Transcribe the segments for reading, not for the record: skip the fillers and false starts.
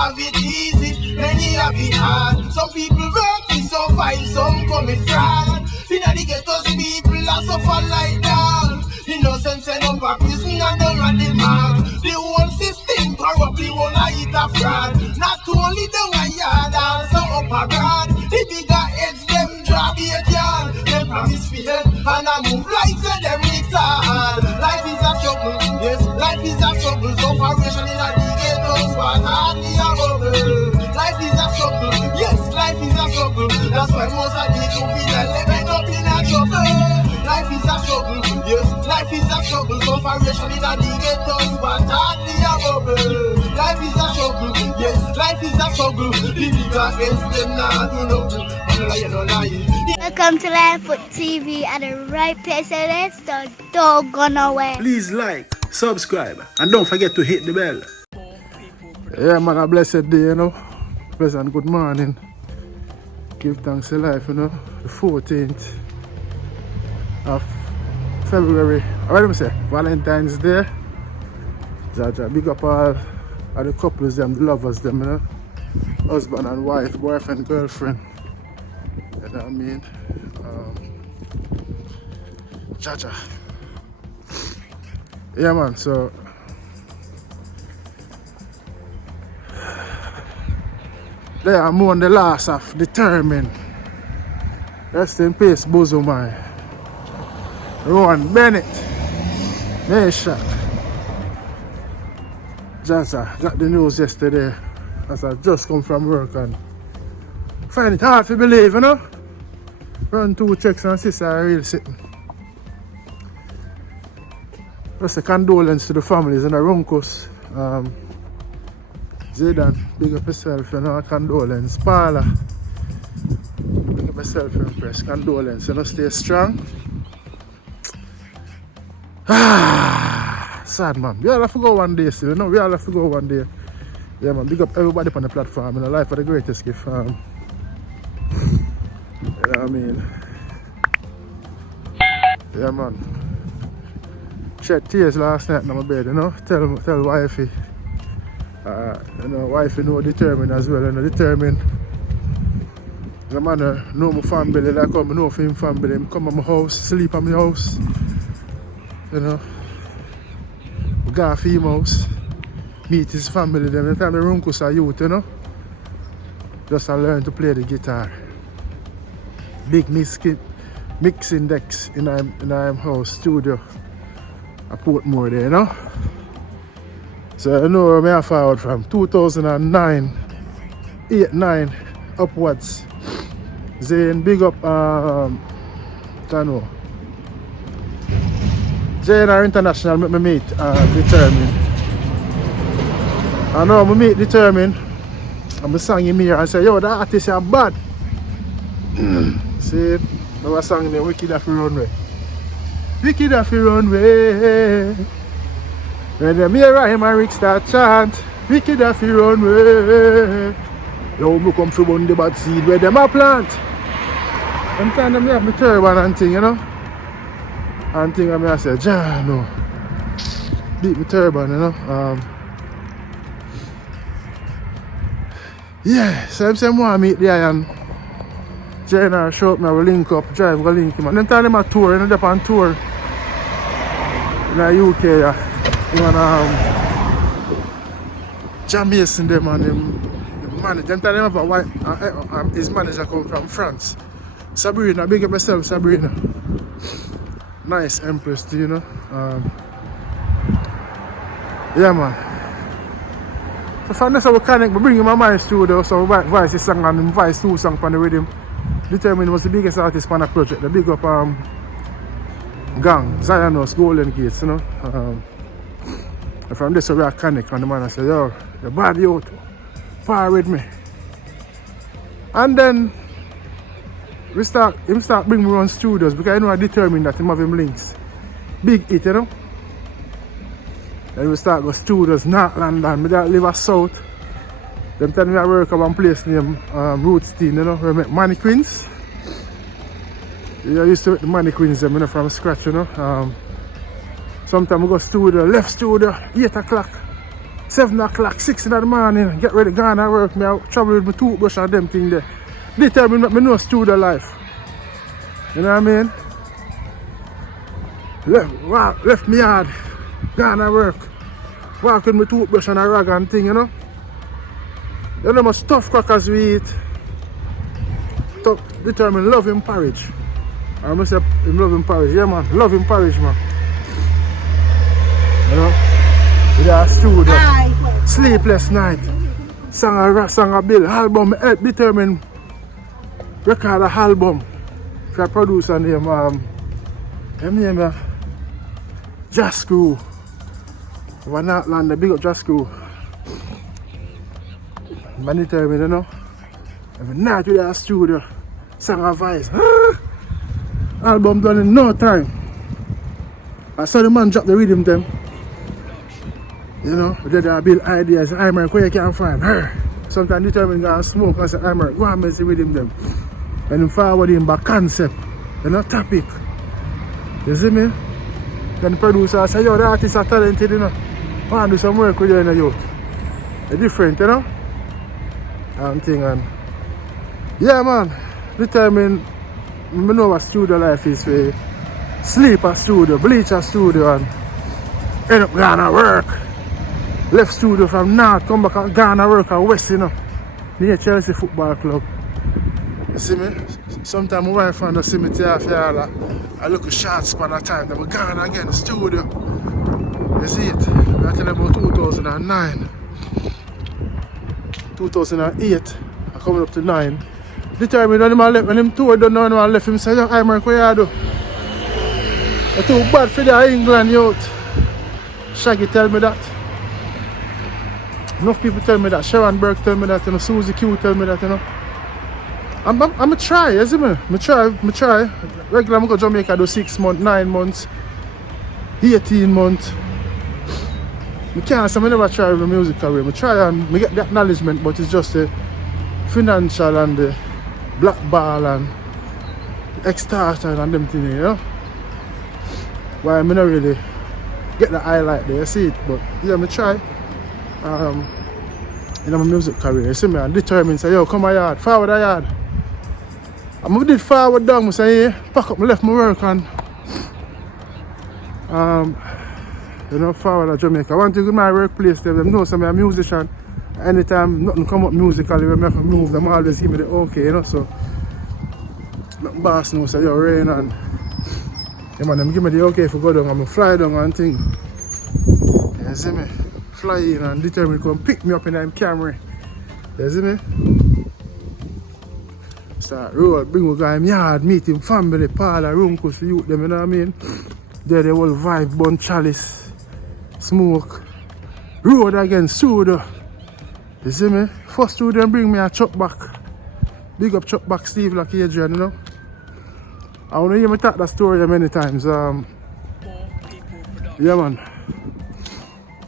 have it easy, many have it hard. Some people work to survive, some commit fraud. In the ghettos, people are suffer like that. Innocence and over prison and don't run the mark. The whole system corrupt, the whole eat a fraud. Not only the one yard, also up abroad. The bigger heads, them drop it yard. Them promise fear, and I move like say them retard. Life is a struggle, yes, life is a struggle. Sufferation in the ghettos, but hardly a bubble. Life is a struggle, yes, life is a struggle. That's why most of the people feel like living up in a trouble. Life is a struggle, yes, life is a struggle. Sufferation in the ghettos, but hardly a bubble. Life is a struggle, yes, life is a struggle. The bigger against them now, you know. Welcome to Livefoot TV at the right place, and it's the dog gone away. Please like, subscribe, and don't forget to hit the bell. Yeah, man, a blessed day, you know. Pleasant good morning. Give thanks to life, you know. The 14th of February. What do I say? Valentine's Day. Jaja, big up all of the couples, them, the lovers, them, you know. Husband and wife, boyfriend, girlfriend. You know what I mean? Jaja. Yeah, man, so there I'm on the last of Determined. Rest in peace, Bozo man. Rowan Bennett. Nice shot. Jaja, got the news yesterday as I just come from work and find it hard to believe, you know? Run 2 checks and sister are real sitting. Just a condolence to the families and the Runcos. Zidane, big up yourself, you know, condolence. Paula, big up yourself, impressed, condolence, you know, stay strong. Sad man, we all have to go one day still, you know, we all have to go one day. Yeah man, big up everybody on the platform, you know, life of the greatest gift. You know what I mean? Yeah man. Shed tears last night in my bed, you know, tell wifey. You know, wifey know Determined as well, you know, Determined. The man know my family, like I know for him family, him come to my house, sleep at my house. You know. We go to him house, meet his family, them. The time the Runcos are youth, you know. Just to learn to play the guitar. Big mixing decks in our house, studio. I put more there, you know. So I know where I forward from 2009, 8, 9 upwards. Then big up I know. JNR International make me meet Determined. I know I meet Determined. I'm sang him here and say, yo, that artist is bad. See, I was singing the Wicked Off the Runway. Wicked Off the Runway. When them hear him and Rick start chant, Wicked Off the Runway. Yo, me come from on the bad seed where them a plant. Sometimes them have me turban and thing, you know. And thing I say, Jah, no. Beat me turban, you know. Yeah, so I'm saying I meet the and Jenna showed me I will link up, drive, go link him. And then tell him a tour, you know, they're on tour in the UK, yeah. Him and Jamaican them and him manager. Them tell him about why his manager come from France. Sabrina, big up myself, Sabrina. Nice empress too, you know. Yeah man. So from this we connect, we bring him a my studio, so we voice his song and him voice 2 songs on the rhythm. Determined was the biggest artist on the project, the big up gang, Zionos, Golden Gates, you know. And from this we are connect and the man I say, yo, you're bad youth, par with me. And then him start bring me around studios because I know I determined that him have him links. Big hit, you know. Then we start go studios, North London, I live at South. Them tell me I work at one place named Rootstein, you know, where I make mannequins. Yeah, I used to make the mannequins them, you know, from scratch, you know. Sometimes we go studio, left studio, 8 o'clock. 7 o'clock, 6 in the morning, get ready, go and work. Me I travel with my toothbrush and them thing there. Determined that me know studio life. You know what I mean? Left me yard, go and work. Walk with my toothbrush and a rag and thing, you know. You know how much tough crackers we eat. Determined love him porridge. I must say him love him porridge. Yeah man, love him porridge man. You know? With our studio. Sleepless night. Song a bill. Album help determine record a album. For a producer name Jazz Crew. Over Northland, the big up Jazz Crew. Man determined, you know. Every night with our studio. Song a voice. Album done in no time. I saw the man drop the rhythm them. You know, they build ideas. I'm like, where you can find her. Sometimes determined to smoke and say, I'm like, go and mess with them. And then forward him back concept. You know, topic. You see me? Then the producer say, yo, the artists are talented, you know. I want to do some work with you in the youth. They're different, you know. And thing and yeah man, determined I know what studio life is for sleep at studio, bleach at studio and end up going to work. Left studio from north, come back and go to work at west, you know. Near Chelsea Football Club. You see me? Sometimes my wife and see me there I look a short span of time, then I'm going again to studio. You see it? I tell them about 2009. 2008, I coming up to 9. Determined when him two don't know when I left him say, yo, I'm like, what you do? You're too bad for the England youth. Shaggy tell me that. Enough people tell me that. Sharon Burke tell me that, you know, Susie Q tell me that, you know. I'm a try, you see me? I try. Regular I go to Jamaica do 6 months, 9 months, 18 months. I can't say I never try with my music career. I try and I get the acknowledgement, but it's just the financial and the blackball and extortion and them things, you know. Why I not really get the highlight there, you see it, but yeah, I try. In my music career, you see me, and determined, say, yo, come a yard, forward a yard. And I did forward down, I say, yeah, pack up, I left my work and you know, forward at Jamaica. I want to go to my workplace, them know I'm a musician. Anytime nothing come up musically, when I have to move, them always give me the okay, you know, so my boss knows, say, yo, Rain and yeah, man, them give me the okay for go down and I fly down and thing. You see me? Fly in and determined to come pick me up in them Camry. You see me? Start roll, bring a guy in yard, meet him family, parlor, room, cause for youth them, you know what I mean? There the whole vibe, bun chalice, smoke, road again, studio. You see me? First studio bring me a chuck back. Big up chuck back Steve like Adrian, you know? I want to hear me talk that story many times. Yeah man.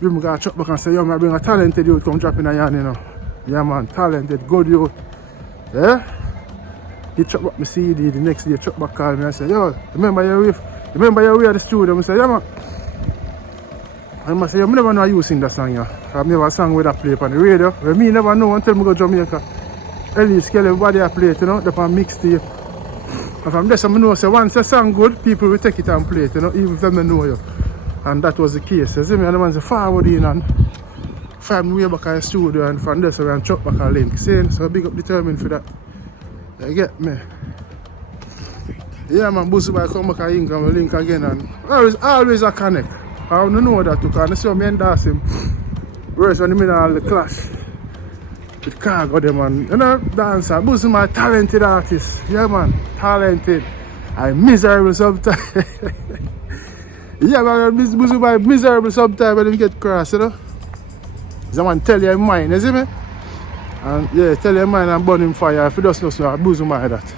Bring me a chuck back and say, yo man, bring a talented youth come drop in a yarn, you know. Yeah man, talented, good youth. Yeah? He chuck back my CD, the next day chuck back call me and say, yo, remember your way at the studio? I say, yeah man. And I say, I never know you sing that song, yeah. I've never sang with that play on the radio. But me never know until I go to Jamaica. Ellis Kelly, everybody I play it, you know, they're on mixtape. And from this I know, say, once a song good, people will take it and play it, you know, even if they don't know you. And that was the case. You see me, and the man say, forward in and find me way back in the studio, and from there, so we can chuck back a link. See, so big up determined for that. You get me? Yeah man, Busu Boy come back and we link again and always a connect. I don't know that too, because I see me endorse him. Whereas when I'm in all the clash with Cargo them and you know, dancer, Busu my talented artist. Yeah man, talented. I'm miserable sometimes. Yeah man, Busu Boy miserable sometimes when he get cross, you know. Someone tell you mine, you see me? And yeah, tell your mind and burn him fire. If you just know, so I booze him like that.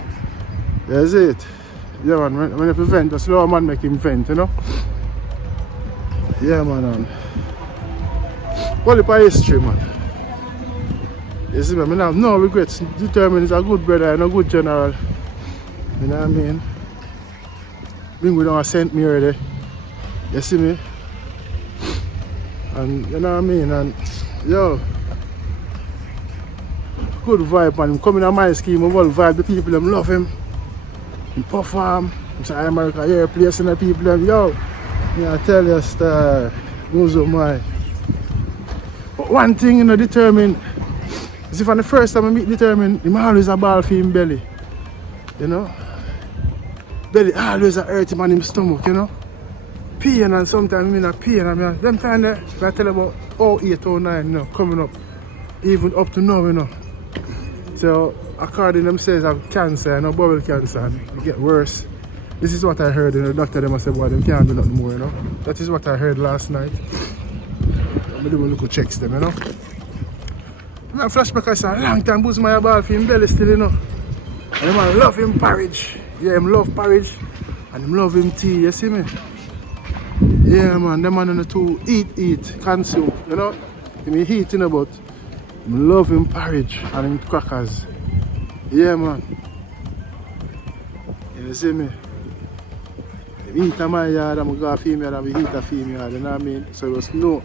You see it? Yeah man, when you vent, a slow man make him vent, you know? Yeah man, what if I history man? You see me, I have no regrets. Determined is a good brother and a good general. You know what I mean? Bring we down sent me already. You see me? And you know what I mean? And Yo, good vibe, man. Him coming on my scheme, I will vibe the people, them love him. He perform. I'm saying America, yeah, placing the people, them, yo. Yeah, I tell you, star, goes on my. But one thing, you know, determined, is if on the first time I meet determined, him always a ball for him belly. You know? Belly always a hurt him on him stomach, you know? Pain, and sometimes I mean a pain. I mean, them time there, I tell you about 08, 09, you know, coming up. Even up to now, you know. So, according to them says I have cancer, you know, bowel cancer, and it get worse. This is what I heard, you know, the doctor them say, boy, them can't do nothing more, you know. That is what I heard last night. I'm doing little checks them, you know. I flashback, I said, a long time boost my ball for him belly still, you know. And the man love him porridge. Yeah, him love porridge. And him love him tea, you see me? Yeah, man, them man on the two eat, consume, you know. Him eat, you know, but him love him porridge and him crackers. Yeah, man. You see me? If eat a my yard, I'm go a female and we eat a female, you know what I mean? So it was no.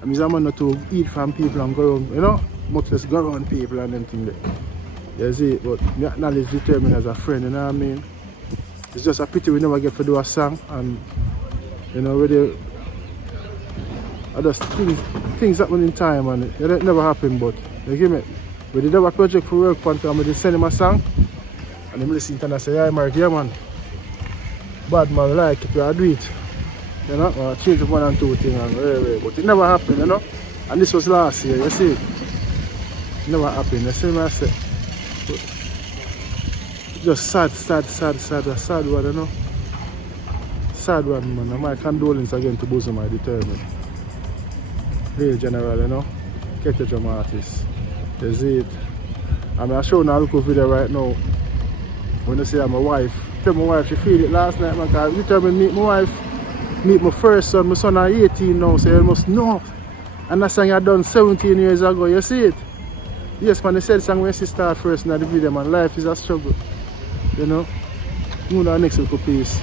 I mean, I'm not to eat from people and go around, you know? Much less go around people and them things there. You see, but me acknowledge determined as a friend, you know what I mean? It's just a pity we never get to do a song and, you know, really, I just things happen in time and it never happen, but you give me, we did have a project for work one time, we did send him a song and him listen and I say, yeah, Mark, yeah, man. Bad man, like it, we do it. You know, I change one and two things and but it never happened, you know. And this was last year, you see. It never happened, you see what I say. Just sad one, you know. Sad one, man. And my condolences again to both of my determined. Real general, you know. Capleton drum artist. You see it. I mean, I show now a local video right now. When you say I'm a wife. Tell my wife she feel it last night, man. Because I determined meet my wife. Meet my first son. My son is 18 now, so you must know. And that song I done 17 years ago. You see it? Yes, man, they said song when she start first in the video, man. Life is a struggle. You know? Move on next little piece. Few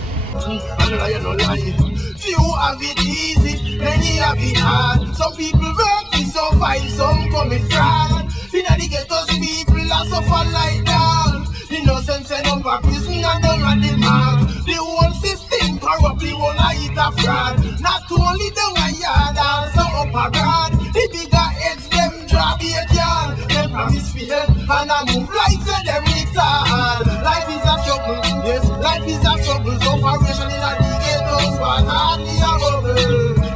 have it easy, many have it hard. Some people work to survive, some commit fraud. In the ghettos, people are suffer like that. Innocence and number prison and don't run the mark. The whole system corrupt, the whole eat a fraud. Not only the one yard, also up abroad. The bigger heads, them drop it yard. Them promise fear, and I move like say them retard. Life is a struggle, yes, life is a struggle. Sufferation in the ghettos, but hardly a bubble.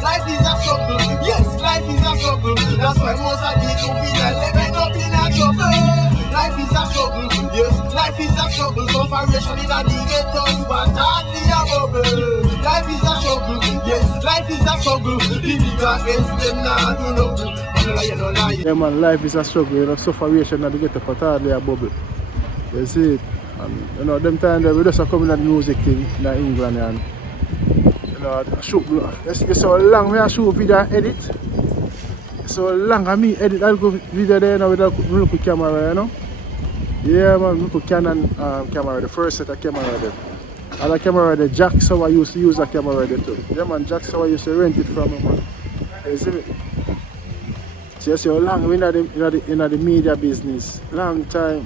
Life is a struggle, yes, life is a struggle. That's why most of the people feel like living up in a trouble. Life is a struggle, yes, life is a struggle. Sufferation in the ghettos, but hardly a bubble. Life is a struggle, yes, life is a struggle. The bigger against them now do nothing. Yeah, man, life is a struggle, you know, sufferation at the ghetto, but hardly a bubble. You see it? And, you know, them time that we just coming at the music thing in England and, you know, shoot, it's so long we shoot video and edit. So long I me edit that video there, you know, with a local camera, you know. Yeah, man, local Canon camera, the first set of camera there. And the camera there, Jack so I used to use that camera there too. Yeah, man, Jack so I used to rent it from him, man. You see me? So you see how long we in the media business, long time.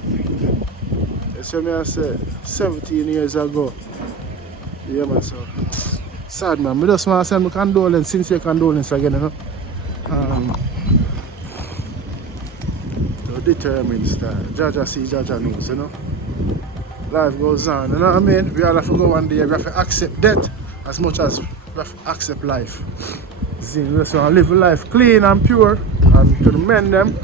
You see me I say, 17 years ago. Yeah, man, so sad, man. I just want to send my condolence, sincere condolence again, you know. Determined style. Jaja see, Jaja knows, you know. Life goes on, you know what I mean? We all have to go one day, we have to accept death as much as we have to accept life. See, we just want to live life clean and pure, and to the men them,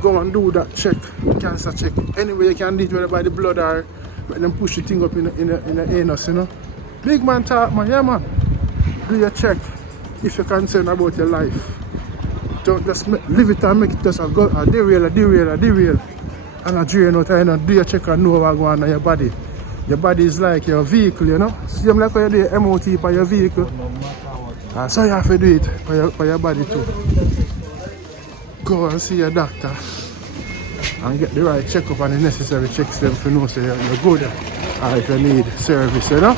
go and do that check, cancer check. Anyway you can do it, whether by the blood or let them push the thing up in the anus, you know. Big man talk, man, yeah, man. Do your check if you're concerned about your life. Don't just live it and make it just a derail. And a drain out, you know, do your check and know what's going on in your body. Your body is like your vehicle, you know. See, I'm like when you do MOT for your vehicle. So you have to do it for your body too. Go and see your doctor and get the right checkup and the necessary checks them to know so you're good. Or if you need service, you know.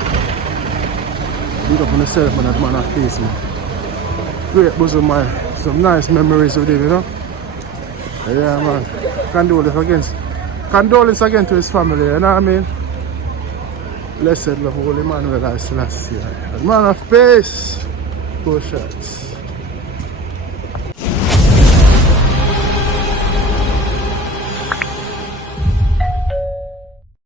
Beat up on yourself and that man at face, man. Great bosom, man. Some nice memories with it, you know. Yeah, man. Condolence again to his family, you know what I mean? Blessed love, Holy Emmanuel, I Selassie. Man of peace. Go shots.